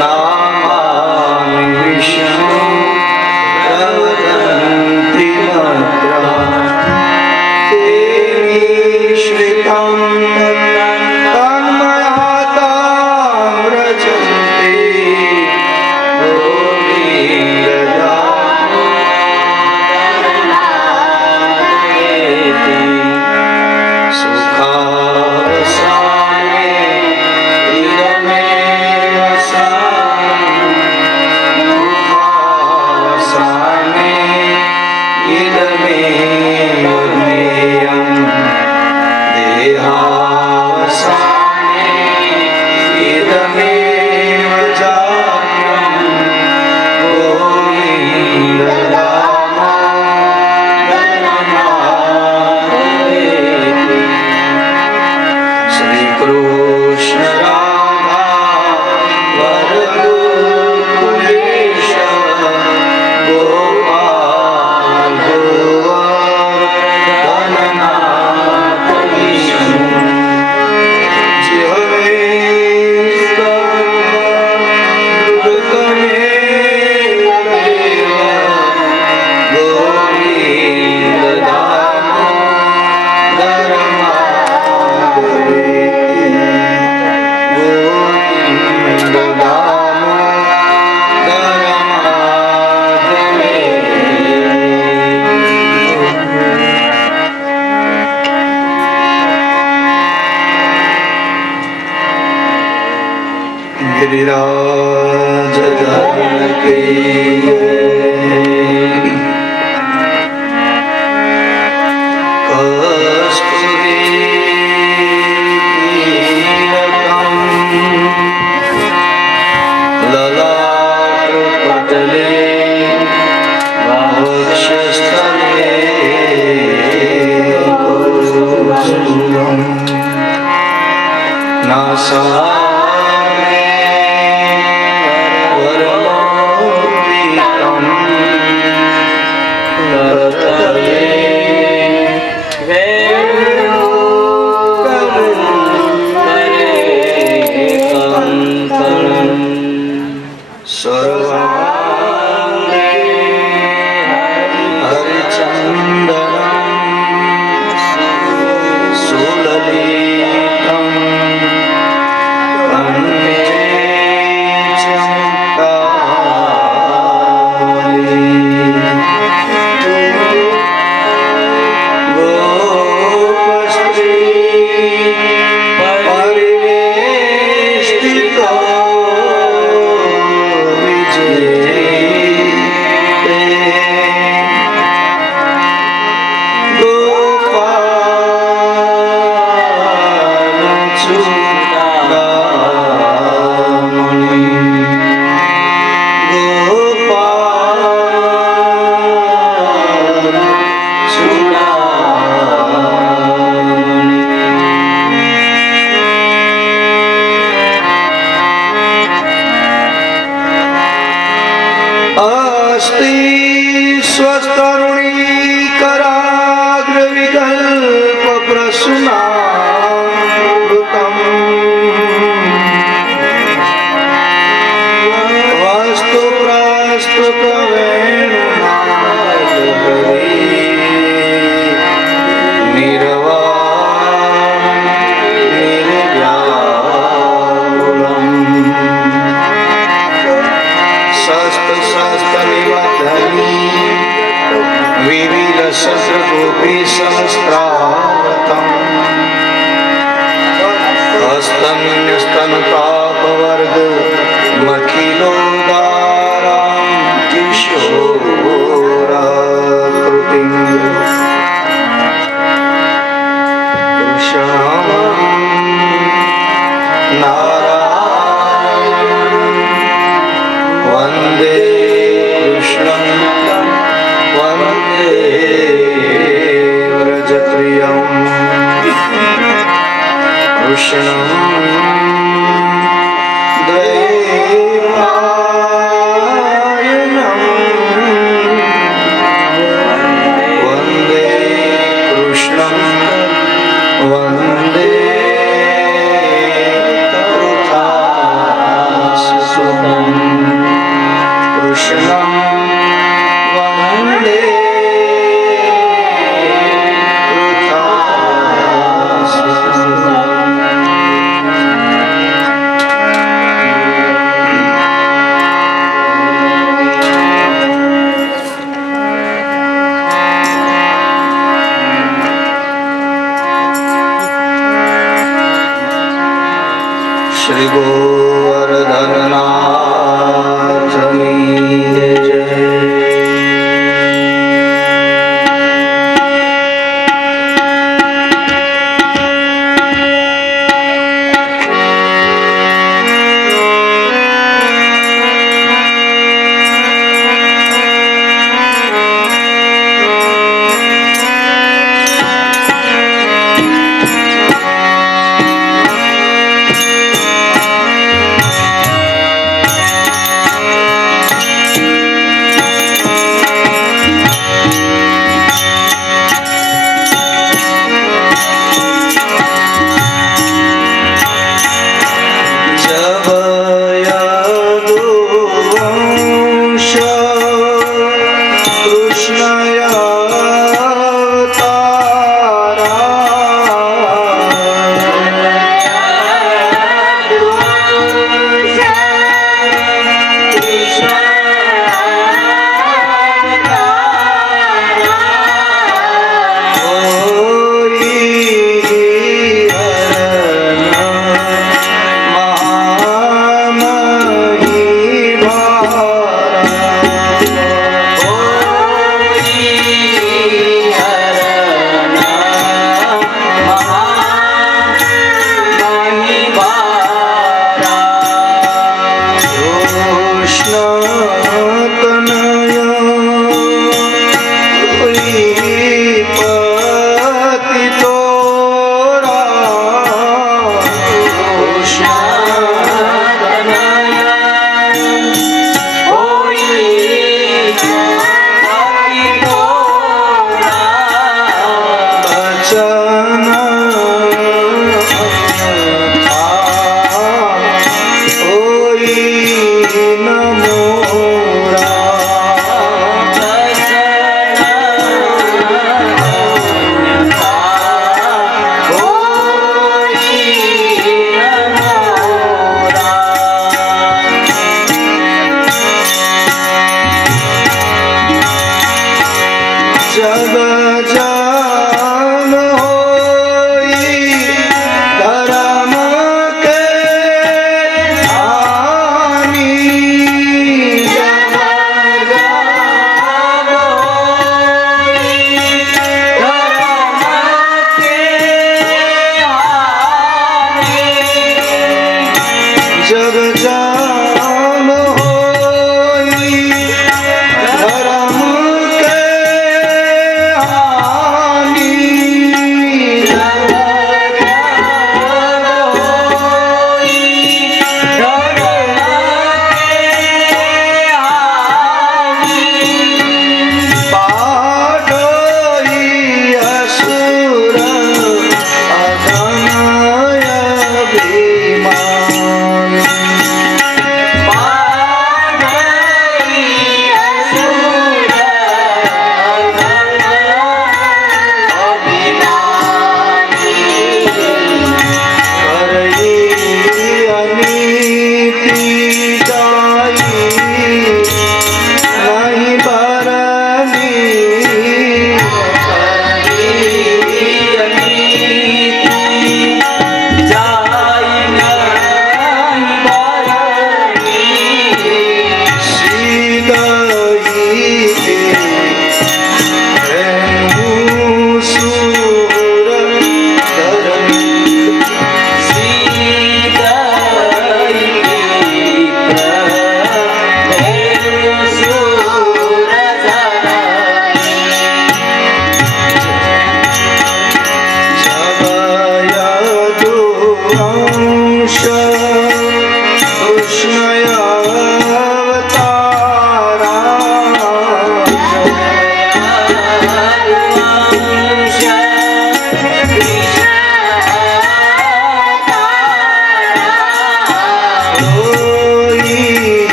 नामानि विष्णु प्रवदन्ति मन्त्रः तेनि श्रितं तन्मयातां व्रजन्ति गोविन्ददामोदरमादरेति सुखावसाने इदमेव साम्यं दुःखावसाने इदमेव ज्ञेयं देहावसाने इदमेव जातं गोविन्ददामोदरमादरेति श्रीकृष्ण राधा वरगोकुलेश गोपाल गोवर्धननाथ विष्णु जिह्वे सर्वदुर्गमेव गिरिराज धरण के कस्तूरी तीरकं ललाटपटले वक्षस्थले कौस्तुभं नासाग्रे वरमोदितं करतले सर्वांगे हरिचंदनं सुललित अस्ति स्वस्तरुणी कराग्र विकल्प प्रसूनामृतम् वस्तु प्रस्तुत शस्त्रगोपी संस्त्रावतम् हस्तन्यस्तनुतापवर्ग मखिलोदारां किशोराकृतिम् कृष्णं नारायणं वन्दे कृष्णं वन्दे व्रजप्रियं कृष्णं दैवायनं वन्दे कृष्णं वन्दे कृतास्वतं कृष्णं वन्दे श्री गोवर्धननाथ मीरे